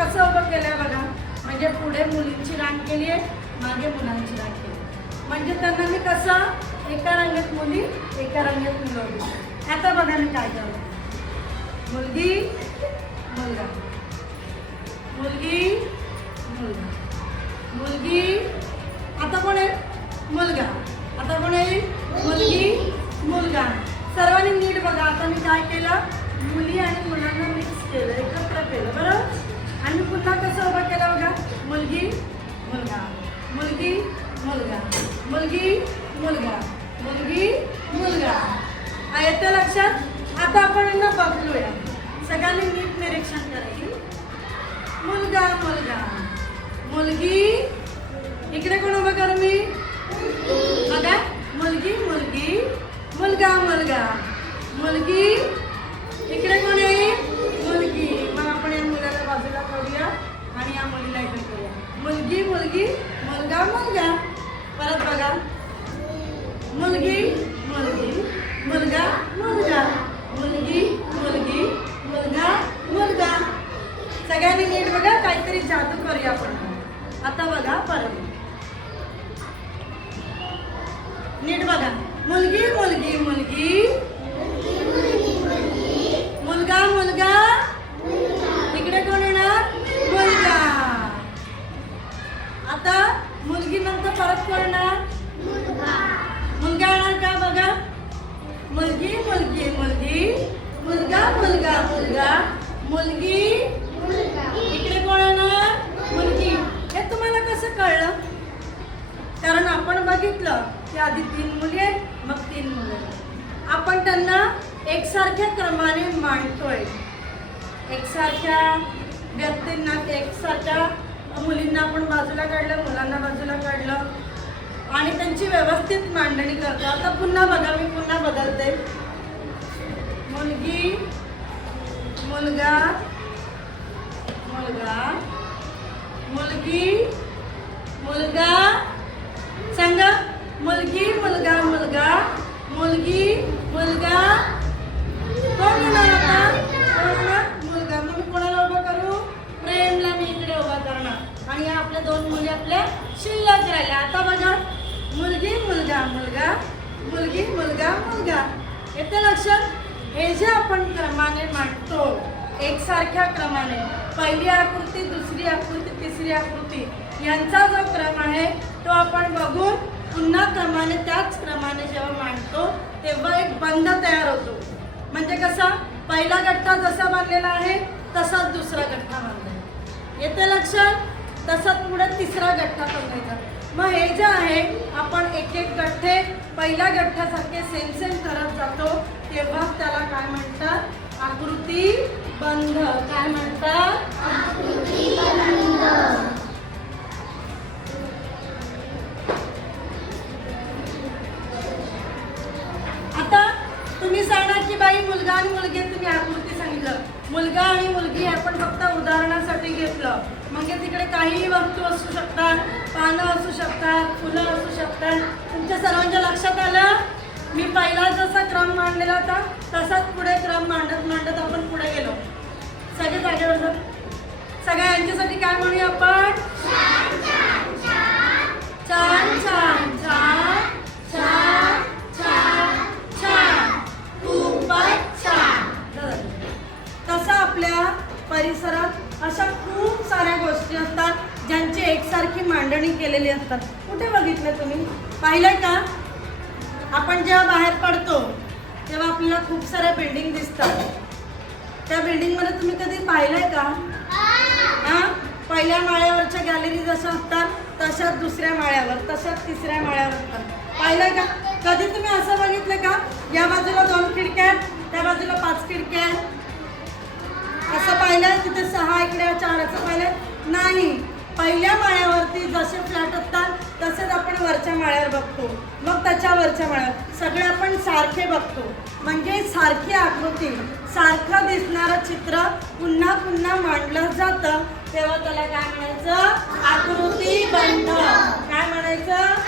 कसं उभं केलं बघा. म्हणजे पुढे मुलींची रांग केली आहे मागे मुलांची रांग केली म्हणजे त्यांना मी कसं एका रांगेत मुली एका रांगेत मुलं आता बघा मी काय करतो. मुलगी मुलगा. लक्षात. आता आपण यांना बघूया सगळ्यांनी नीट निरीक्षण करायची. मुलगा मुलगा. मुलगी. इकडे कोण उभं कर मी? बघा. मुलगी मुलगी. मुलगा मुलगा. मुलगी. इकडे कोण आहे? मुलगी. मग आपण या मुलाला बाजूला करूया आणि या मुलीला इकडे करूया. मुलगी मुलगी. मुलगा मुलगा. परत बघा. मुलगी मुलगा मुलगा मुलगी मुलगी मुलगा मुलगा सगळ्यांनी नीट बघा काहीतरी जादू करूया आपण आता बघा परत नीट बघा मुलगी मुलगी मुलगी मुलगा मुलगा इकडे कोण येणार मुलगा आता मुलगी नंतर परत करणार? येणार मुलगा येणार का बघा? मुलगी मुलगी मुलगी. मुलगा मुलगा मुलगा. मुलगी. इकडे कोण येणार? मुलगी. हे तुम्हाला कसं कळलं? कारण आपण बघितलं की आधी तीन मुली आहेत मग तीन मुलं आपण त्यांना एकसारख्या क्रमाने मांडतोय एकसारख्या व्यक्तींना एक मुलींना आपण बाजूला काढलं मुलांना बाजूला काढलं आणि त्यांची व्यवस्थित मांडणी करतो. आता पुन्हा बघा मी पुन्हा बदलते. मुलगी मुलगा मुलगा मुलगी मुलगा. सांगा मुलगी मुलगा मुलगा मुलगी मुलगा. कोण येणार आता कोण येणार? मुलगा मग मी कोणाला उभा करू प्रेमला मी इकडे उभा करणार आणि या आपल्या दोन मुली आपल्या शिल्लक राहिल्या आता बघा मुलगी मुलगा मुलगा मुलगी मुलगा मुलगा येते लक्षात हे जे आपण क्रमाने मांडतो सारख्या क्रमाने. पहिली आकृती दुसरी आकृती तिसरी आकृती. यांचा जो क्रम आहे तो आपण बघून पुन्हा क्रमाने त्याच क्रमाने जेव्हा मांडतो तेव्हा एक बंध तयार होतो. म्हणजे कसा? पहिला गठ्ठा जसा बांधलेला आहे तसाच दुसरा गठ्ठा बांधला येते लक्षात? तसाच पुढे तिसरा गठ्ठा बांधायचा मग हे जे आहे आपण एक एक गठ्ठे पहिल्या गठ्ठ्यासारखे सेम सेम करत जातो तेव्हा त्याला काय म्हणतात? आकृती बंध काय म्हणतात आता तुम्ही सांगा की बाई मुलगा आणि मुलगी तुम्ही आकृती सांगितलं. मुलगा आणि मुलगी आपण फक्त उदाहरणासाठी घेतलं. म्हणजे तिकडे काहीही वस्तू असू शकतात पानं असू शकतात फुलं असू शकतात. तुमच्या सर्वांच्या लक्षात आलं? मी पहिला जसा क्रम मांडलेला होता तसाच पुढे क्रम मांडत मांडत आपण पुढे गेलो. सगळे जागेवर जा. सगळ्या यांच्यासाठी काय म्हणूया आपण पहिल्या माळ्यावरच्या गॅलरी जशा असतात तशाच दुसऱ्या माळ्यावर तशाच तिसऱ्या माळ्यावर असतात पाहिलंय का? कधी तुम्ही असं बघितलं का? या बाजूला दोन खिडक्या आहेत त्या बाजूला पाच खिडक्या आहेत. असं पाहिलं तिथे सहा इकड्या चार असं पाहिलं नाही. पहिल्या माळ्यावरती जसे फ्लॅट असतात तसेच आपण वरच्या माळ्यावर बघतो. मग त्याच्या वरच्या माळ्यावर. सगळे आपण सारखे बघतो. म्हणजे सारखी आकृती सारखं दिसणारं चित्र पुन्हा पुन्हा मांडलं जातं. तेव्हा त्याला काय म्हणायचं? आकृती बंध. काय म्हणायचं?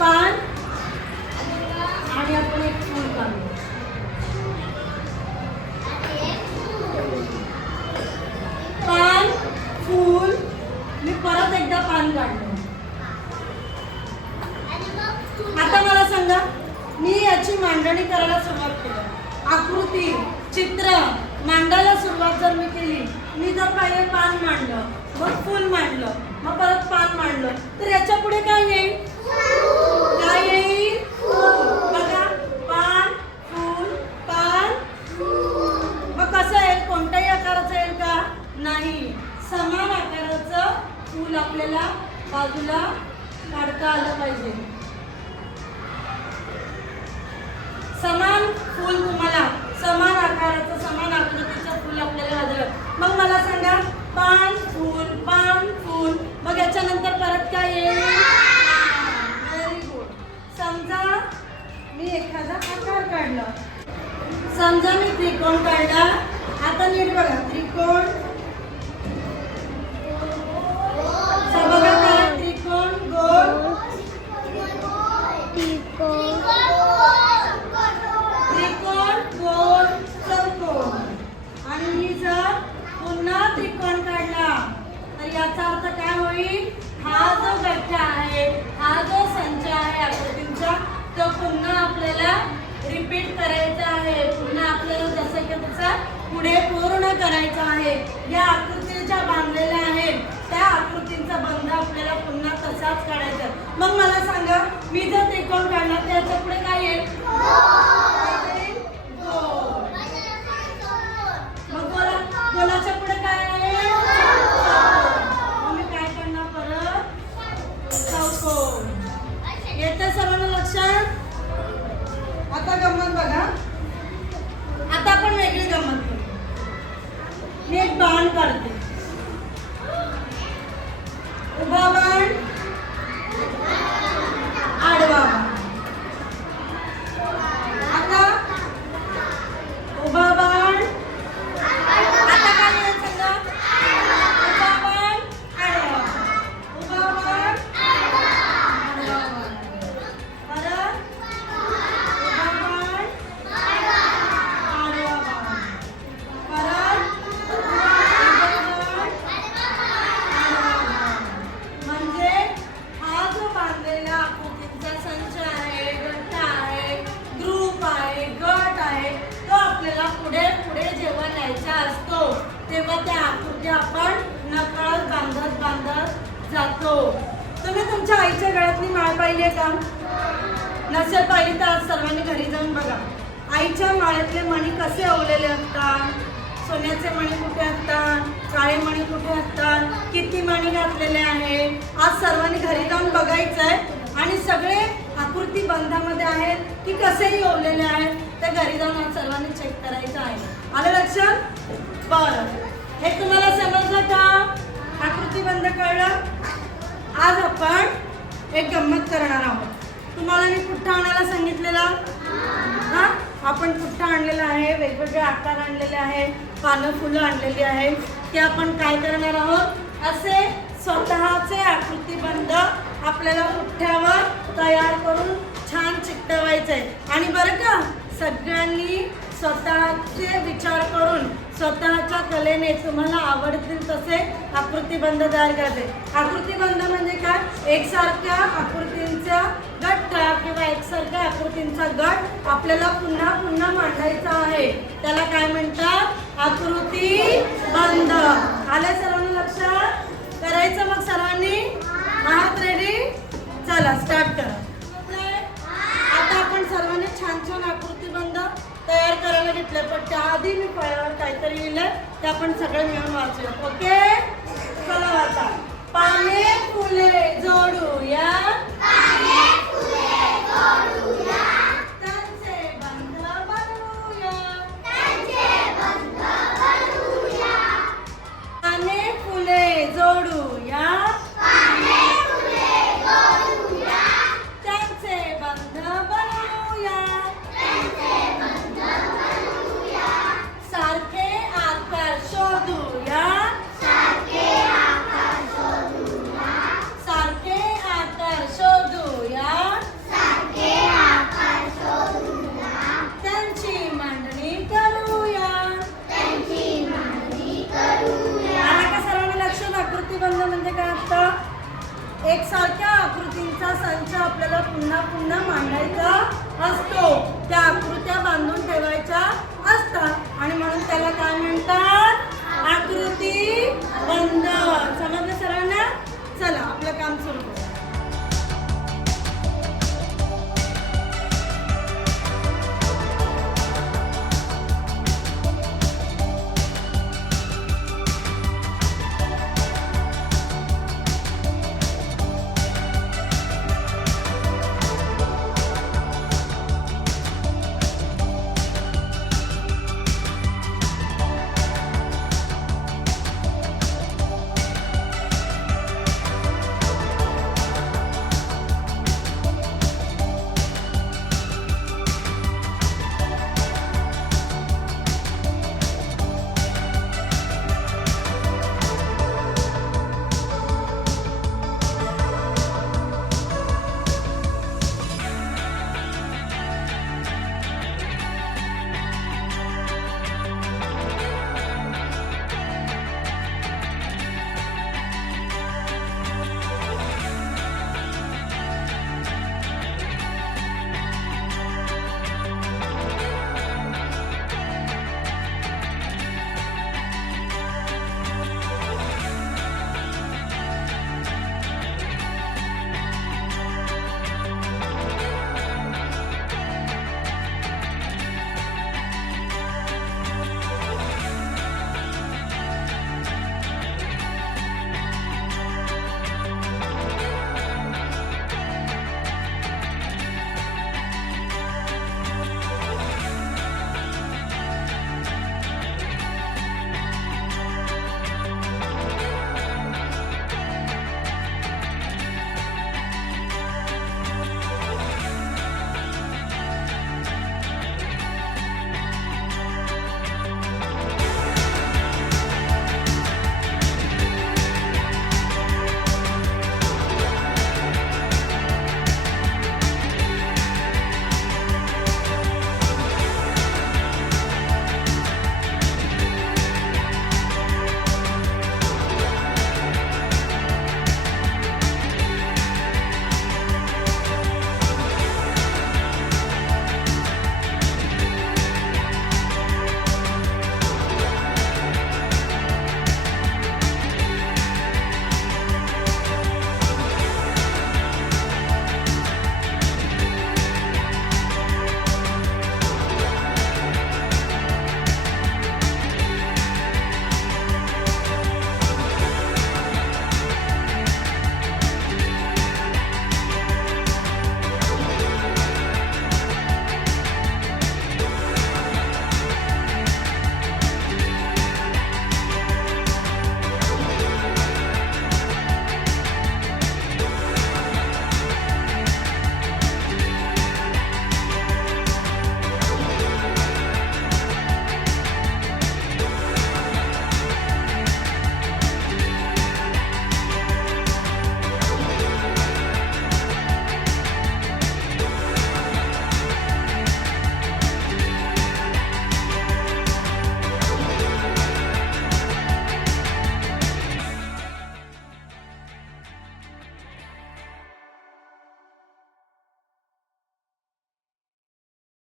पान. आणि आपण एक फूल काढू पान फूल. मी परत एकदा पान काढलं. आता मला सांगा मी याची मांडणी करायला सुरुवात केली. आकृती चित्र मांडायला सुरुवात जर मी केली मी जर पहिले पान मांडलं मग फूल मांडलं मग परत पान मांडलं तर याच्यापुढे काय येईल काय येईल बघा पान फूल पान मग कसं येईल कोणत्याही आकाराचं येईल का नाही समान आकाराचं फूल आपल्याला बाजूला काढता आलं पाहिजे समान फूल तुम्हाला समान आकाराचं समान आकृतीचं फूल आपल्याला हजर मग मला सांगा पान फूल पान फूल मग याच्यानंतर परत काय येईल व्हेरी गुड समजा मी एखादा आकार काढला समजा मी त्रिकोण काढला. आता नीट बघा त्रिकोण. स- बघा काय त्रिकोण गोल. त्रिकोण गोल चौकोन आणि मी जर पुन्हा त्रिकोण काढला तर याचा अर्थ काय होईल? हा जो गठ्ठा आहे हा जो संच आहे आकृतींचा तो पुन्हा आपल्याला रिपीट करायचं आहे. पुन्हा आपल्याला जसं की तसं पुढे पूर्ण करायचं आहे. या आकृती ज्या बांधलेल्या आहेत त्या आकृतींचा बंध आपल्याला पुन्हा तसाच काढायचा मग मला सांगा मी जर त्रिकोण काढला त्याच्या पुढे काय येईल? तेव्हा त्या आकृत्या आपण नकळत बांधत बांधत जातो. तुम्ही तुमच्या आईच्या गळ्यातली माळ पाहिली आहे का? नसेल पाहिली तर आज सर्वांनी घरी जाऊन बघा. आईच्या माळ्यातले मणी कसे ओवलेले असतात? सोन्याचे मणी कुठे असतात? काळे मणी कुठे असतात? किती मणी घातलेले आहे? आज सर्वांनी घरी जाऊन बघायचं आहे आणि सगळे आकृती बंधामध्ये आहेत की कसेही ओवलेले आहेत ते घरी जाऊन आज सर्वांनी चेक करायचं आहे. आलं लक्षात? बरं. हे तुम्हाला समजलं का? आकृती बंद कळलं? आज आपण एक गंमत करणार आहोत. तुम्हाला मी पुठ्ठा आणायला सांगितलेला? हा? आपण पुठ्ठा आणलेला आहे वेगवेगळे आकार आणलेले आहे पानं फुलं आणलेली आहे. ते आपण काय करणार आहोत? असे स्वतःचे आकृतीबंध आपल्याला पुठ्ठ्यावर तयार करून छान चिकटवायचे आहे आणि बरं का? सगळ्यांनी स्वतःचे विचार करून स्वतःच्या कलेने तुम्हाला आवडतील तसे आकृतीबंध तयार करायचे. आकृतीबंध म्हणजे काय? एकसारख्या आकृतींचा गट किंवा एकसारख्या आकृतींचा गट आपल्याला पुन्हा पुन्हा मांडायचा आहे. त्याला काय म्हणतात? आकृती बंध आले सर्वांना लक्षात? करायचं मग सर्वांनी? आहात रेडी चला स्टार्ट करा. करायला घेतलं पण त्याआधी मी काहीतरी लिहिलं ते आपण सगळे मिळून वाचूया. ओके? चला आता. पाने फुले जोडूया. त्यांचे